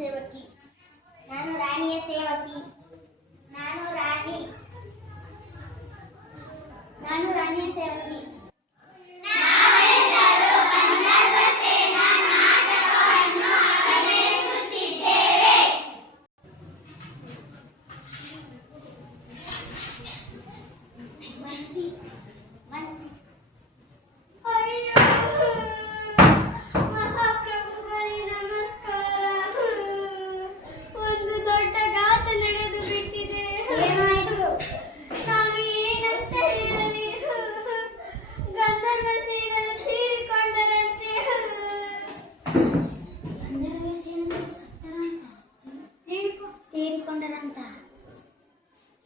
ಸೇವಕಿ. ನಾನು ರಾಣಿಯ ಸೇವಕಿ. ನಾನು ರಾಣಿಯ ಸೇವಕಿ.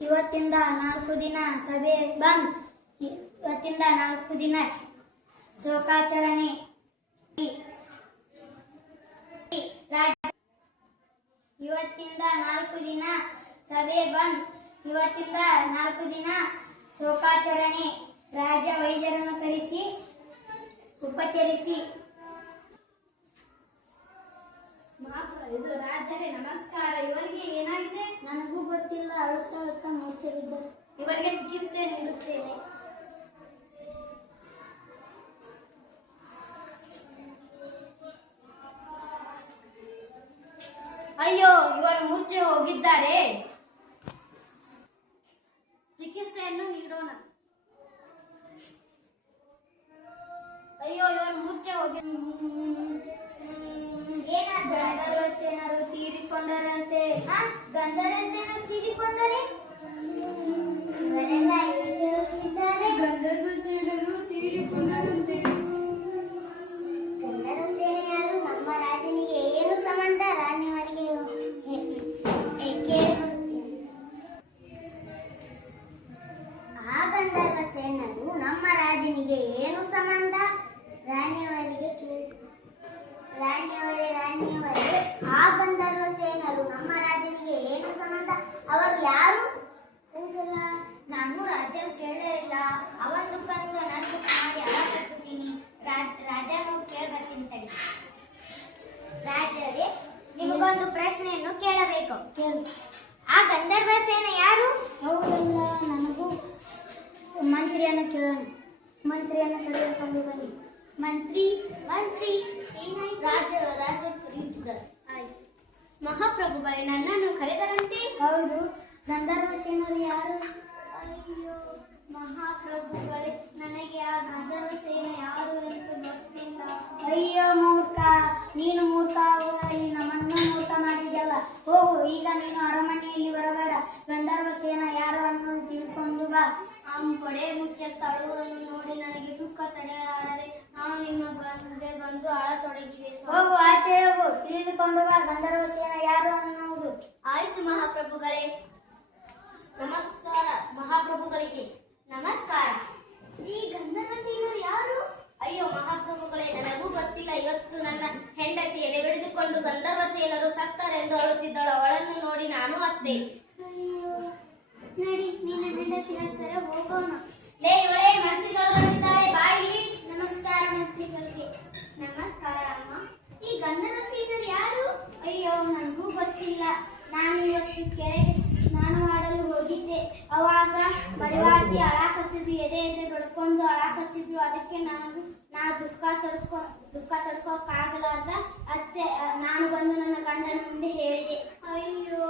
ಇವತ್ತಿಂದ 4 ದಿನ ಸಭೆ ಬಂದ್. ಇವತ್ತಿಂದ 4 ದಿನ ಶೋಕಾಚರಣೆ. ಇವತ್ತಿಂದ 4 ದಿನ ಸಭೆ ಬಂದ್. ಇವತ್ತಿಂದ 4 ದಿನ ಶೋಕಾಚರಣೆ. ರಾಜ ವೈದ್ಯರನ್ನು ಕರೆಸಿ ಉಪಚರಿಸಿ. ಇದು ರಾಜರೇ ನಮಸ್ಕಾರ. ಇವರಿಗೆ ಏನಾಗಿದೆ? ನನಗೂ ಗೊತ್ತಿಲ್ಲ. ಅಳುತ್ತಾ ಮೂರ್ಛೆಬಿದ್ದರು. ಇವರಿಗೆ ಚಿಕಿತ್ಸೆ ನೀಡುತ್ತೇನೆ. ಅಯ್ಯೋ, ಇವರು ಮೂರ್ಛೆ ಹೋಗಿದ್ದಾರೆ. ಚಿಕಿತ್ಸೆಯನ್ನು ನೀಡೋಣ. ಅಯ್ಯೋ, ಇವರು ಮೂರ್ಛೆ ಹೋಗಿ ಗಂಧರ್ವಸೇನರು ತೀರಿಕೊಂಡರಂತೆ. ಗಂಧರ್ವಸೇನರು ತೀರಿಕೊಂಡರೆ? ಇವರೆಲ್ಲ ಹೇಳುತ್ತಿದ್ದಾರೆ. ಗಂಧರ್ವಸೇನರು ತೀರಿಕೊಂಡರಂತೆ. ಗಂಧರ್ವಸೇನೆ ಯಾರು? ನಮ್ಮ ರಾಜನಿಗೆ ಏನು ಸಂಬಂಧ? ರಾಣಿಯವರಿಗೆ ಏಕೆ? ಆ ಗಂಧರ್ವಸೇನರು ನಮ್ಮ ರಾಜನಿಗೆ ಏನು ಸಂಬಂಧ? ರಾಣಿಯವರಿಗೆ ಆ ಗಂಧರ್ವಸೇನರು ನಮ್ಮ ರಾಜನಿಗೆ ಏನು ಸಂಬಂಧ? ಅವರು ಯಾರು? ನಾನು ರಾಜ ಕೇಳೇ ಇಲ್ಲ. ಅವತ್ತು ಕಂತು ನಾನು ಮಾಡಿ ಅಳಕಟ್ಟುತ್ತೀನಿ. ರಾಜನು ಕೇಳ್ಬರ್ತೀನಿ ತಡಿ. ರಾಜರೇ, ನಿಮಗೊಂದು ಪ್ರಶ್ನೆಯನ್ನು ಕೇಳಬೇಕು. ಕೇಳು. ಆ ಗಂಧರ್ವಸೇನೆ ಯಾರು? ಹೌದಲ್ಲ, ನನಗೂ ಮಂತ್ರಿಯನ್ನು ಕೇಳೋಣ. ಮಂತ್ರಿಯನ್ನು ಕರೆದುಕೊಂಡು ಬನ್ನಿ. ಮಂತ್ರಿ ರಾಜರು ಕರೆಯುತ್ತಿದ್ದಾರೆ. ಆಯ್ತು. ಮಹಾಪ್ರಭುಗಳೇ, ನನ್ನನ್ನು ಕರೆದರಂತೆ? ಹೌದು. ಗಂಧರ್ವಸೇನರು ಯಾರು? ಅಯ್ಯೋ ಮಹಾಪ್ರಭುಗಳೇ, ನನಗೆ ಆ ಗಂಧರ್ವಸೇನೆ ಯಾರು ಅಂತ ಗೊತ್ತಿಲ್ಲ. ಅಯ್ಯೋ ಮೂರ್ಖ, ನೀನು ಮೂರ್ಖ ಆಗುವುದರಲ್ಲಿ ನಮ್ಮನ್ನು ಮೂರ್ಖ ಮಾಡಿದೆಯಲ್ಲ. ಹೋಗು, ಈಗ ನೀನು ಅರಮನೆಯಲ್ಲಿ ಬರಬೇಡ. ಗಂಧರ್ವಸೇನ ಯಾರು ಅನ್ನೋದು ತಿಳ್ಕೊಂಡು ಬಾ. ಪಡೆ ಮುಖ್ಯಸ್ಥ ಅಳುವುದನ್ನು ನೋಡಿ ನನಗೆ ದುಃಖ ತಡೆಯಲಾರದೆ ನಾನು ನಿಮ್ಮ ಬಂದು ಅಳತೊಡಗಿದೆ. ಹೋಗು, ಆಚೆ ಹೋಗು, ತಿಳಿದುಕೊಂಡು ಬಾ ಗಂಧರ್ವಸೇನ ಯಾರು ಅನ್ನುವುದು. ಆಯ್ತು ಮಹಾಪ್ರಭುಗಳೇ. ನಮಸ್ಕಾರ ಮಹಾಪ್ರಭುಗಳಿಗೆ. ನಮಸ್ಕಾರ. ಈ ಗಂಧರ್ವಸೇನರು ಯಾರು? ಅಯ್ಯೋ ಮಹಾಪ್ರಭುಗಳೇ, ನನಗೂ ಗೊತ್ತಿಲ್ಲ. ಇವತ್ತು ನನ್ನ ಹೆಂಡತಿ ಎದೆ ಹಿಡಿದುಕೊಂಡು ಗಂಧರ್ವಸೇನರು ಸತ್ತರೆಂದು ಅಳುತ್ತಿದ್ದಳು. ಅವಳನ್ನು ನೋಡಿ ನಾನು ಅತ್ತೆ. ಅಯ್ಯೋ, ನಡಿ, ನಿನ್ನ ಹೆಂಡತಿ ಹತ್ತಿರ ಹೋಗೋಣ. ಇವಳೇ ಮಂತ್ರಿಗಳು ಬಂದಿದ್ದಾರೆ, ಬಾಯಿಲಿ. ನಮಸ್ಕಾರ ಮಂತ್ರಿಗಳಿಗೆ. ನಮಸ್ಕಾರ ಅಮ್ಮ. ಈ ಗಂಧರ್ವಸೇನರು ಯಾರು? ಅಯ್ಯೋ, ನನಗೂ ಗೊತ್ತಿಲ್ಲ. ನಾನು ಇವತ್ತು ಕೆರೆಗೆ ಸ್ನಾನ ಮಾಡಲು ಹೋಗಿದ್ದೆ. ಅವಾಗ ಮಡಿವಾಳತಿ ಅಳಾಕತ್ತಿದ್ರು, ಎದೆ ಬಡ್ಕೊಂಡು ಅಳಾಕತ್ತಿದ್ರು. ಅದಕ್ಕೆ ನಾ ದುಃಖ ತಡ್ಕೋಕ್ಕಾಗಲಾರ್ದ ಅತ್ತೆ ನಾನು ಬಂದು ನನ್ನ ಗಂಡನ ಮುಂದೆ ಹೇಳಿದೆ. ಅಯ್ಯೋ,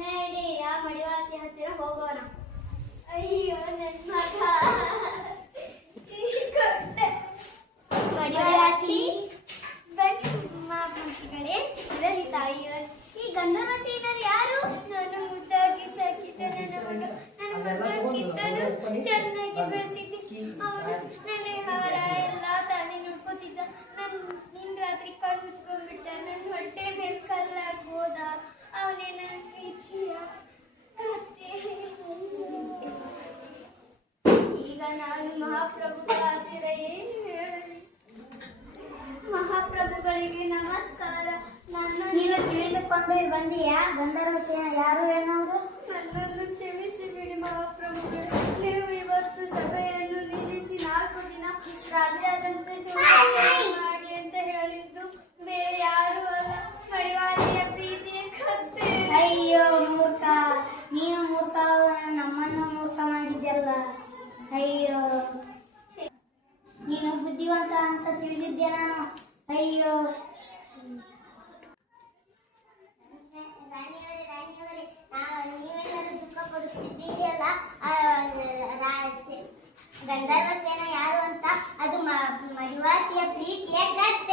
ನಡಿ, ಆ ಮಡಿವಾಳತಿ ಹತ್ತಿರ ಹೋಗೋಣ. ಅಯ್ಯೋ ನನ್ನ ಮಗ. ಮಡಿವಾಳತಿ ಮಂತ್ರಿಗಳೇ, ಇದರಿ ತಾಯಿ. ಈ ಗಂಧರ್ವಸೇನರು ಯಾರು? ನಾನು ಮುದ್ದಾಗಿ ಸಾಕಿದ್ದ ನನ್ನ ಮಗ. ನನ್ನ ಮಗಕ್ಕಿಂತಲೂ ಚೆನ್ನಾಗಿ ಬೆಳೆಸಿದ್ದೆ. ಅವನು ನನ್ನ ಹಾರ ಎಲ್ಲ ತಾನೇ ನೋಡ್ಕೋತಿದ್ದ. ನಿನ್ ರಾತ್ರಿ ಕಣ್ಣು ಮುಚ್ಕೊಂಡ್ಬಿಟ್ಟ. ನನ್ನ ಹೊಟ್ಟೆ ಮೇಲೆ ಕಲ್ಲಾಗ್ಬೋದ? ಅವನೇ ನನ್ನ ಪ್ರೀತಿಯ ಕತೆ. ಈಗ ನಾನು ಮಹಾಪ್ರಭುಗಳ ಹತ್ತಿರ ಏನು ಹೇಳಲಿ? ಮಹಾಪ್ರಭುಗಳಿಗೆ ನಮಸ್ಕಾರ. ನೀನು ತಿಳಿದುಕೊಂಡು ಬಂದೀಯಾ ಗಂಧರ್ವಸೇನ ಯಾರು ಎನ್ನುವುದು? ನನ್ನನ್ನು ಕ್ಷಮಿಸಿ ಬಿಡಿ ಮಹಾಪ್ರಭುಗಳು. ನೀವು ಇವತ್ತು ಸಭೆಯನ್ನು ನಿಲ್ಲಿಸಿ 4 ದಿನ ರಾಜ್ಯಾದ್ಯಂತ ಶೋಧ ಮಾಡಿ ಅಂತ ಹೇಳಿದ್ದು ಬೇರೆ ಯಾರು ಅಲ್ಲ, ಮಡಿವಾಳತಿ ಗಂಧರ್ವ ಸೇನ ಯಾರು ಅಂತ ಅದು ಮಡಿವಾತಿಯ ಪ್ರೀತಿಯ ಕಥೆ.